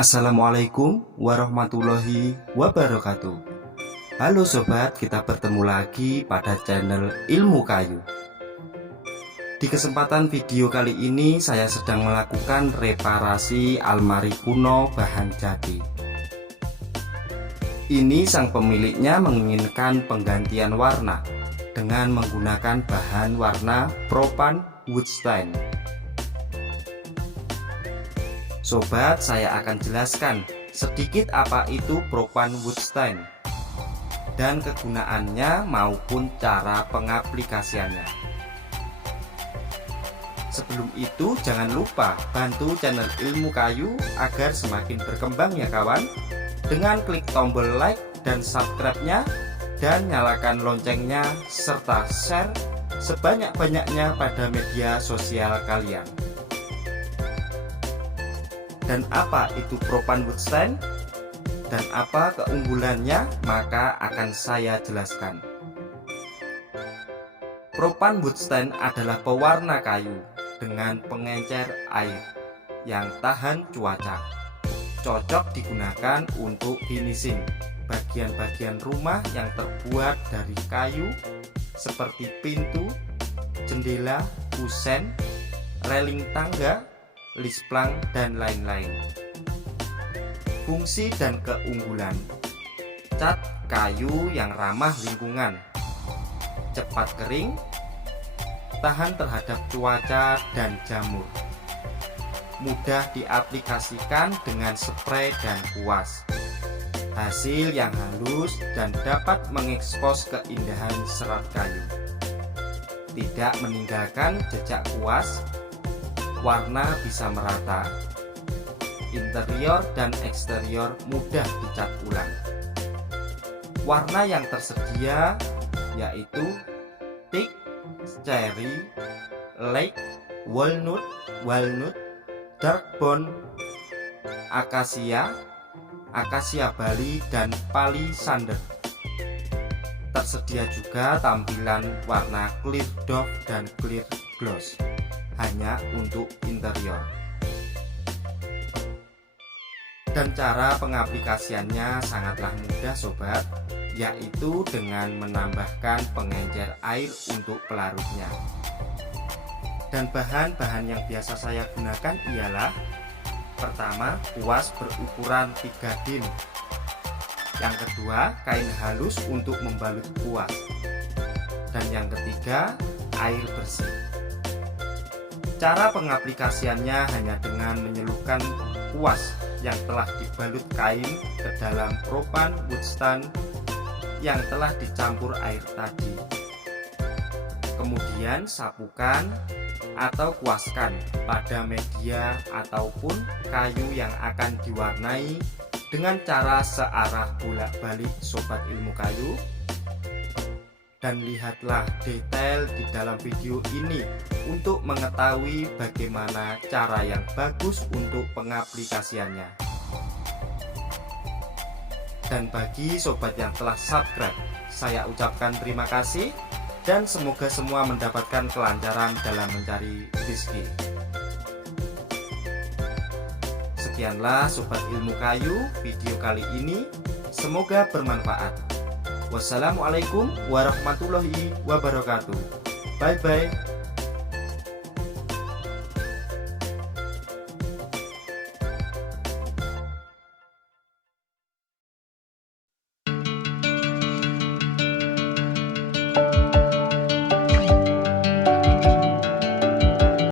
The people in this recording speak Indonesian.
Assalamualaikum warahmatullahi wabarakatuh. Halo sobat, kita bertemu lagi pada channel Ilmu Kayu. Di kesempatan video kali ini saya sedang melakukan reparasi almari kuno bahan jati. Ini sang pemiliknya menginginkan penggantian warna dengan menggunakan bahan warna Propan Wood Stain. Sobat, saya akan jelaskan sedikit apa itu Propan Wood Stain dan kegunaannya maupun cara pengaplikasiannya. Sebelum itu, jangan lupa bantu channel Ilmu Kayu agar semakin berkembang ya kawan, dengan klik tombol like dan subscribe-nya dan nyalakan loncengnya serta share sebanyak-banyaknya pada media sosial kalian. Dan apa itu Propan Wood Stain dan apa keunggulannya, maka akan saya jelaskan. Propan Wood Stain adalah pewarna kayu dengan pengencer air yang tahan cuaca. Cocok digunakan untuk finishing bagian-bagian rumah yang terbuat dari kayu seperti pintu, jendela, kusen, railing tangga, lisplang, dan lain-lain. Fungsi dan keunggulan: cat kayu yang ramah lingkungan, cepat kering, tahan terhadap cuaca dan jamur, mudah diaplikasikan dengan spray dan kuas, hasil yang halus dan dapat mengekspos keindahan serat kayu, tidak meninggalkan jejak kuas, warna bisa merata, interior dan eksterior mudah dicat ulang. Warna yang tersedia yaitu teak, cherry, lake, walnut, dark bone, akasia, akasia Bali, dan palisander. Tersedia juga tampilan warna clear doff dan clear gloss, hanya untuk interior. Dan cara pengaplikasiannya sangatlah mudah sobat, yaitu dengan menambahkan pengencer air untuk pelarutnya. Dan bahan-bahan yang biasa saya gunakan ialah: pertama, kuas berukuran 3 dim. Yang kedua, kain halus untuk membalut kuas. Dan yang ketiga, air bersih. Cara pengaplikasiannya hanya dengan menyelupkan kuas yang telah dibalut kain ke dalam Propan Wood Stain yang telah dicampur air tadi. Kemudian sapukan atau kuaskan pada media ataupun kayu yang akan diwarnai dengan cara searah bolak-balik sobat ilmu kayu. Dan lihatlah detail di dalam video ini untuk mengetahui bagaimana cara yang bagus untuk pengaplikasiannya. Dan bagi sobat yang telah subscribe, saya ucapkan terima kasih dan semoga semua mendapatkan kelancaran dalam mencari rezeki. Sekianlah sobat ilmu kayu video kali ini, semoga bermanfaat. Wassalamualaikum warahmatullahi wabarakatuh. Bye bye.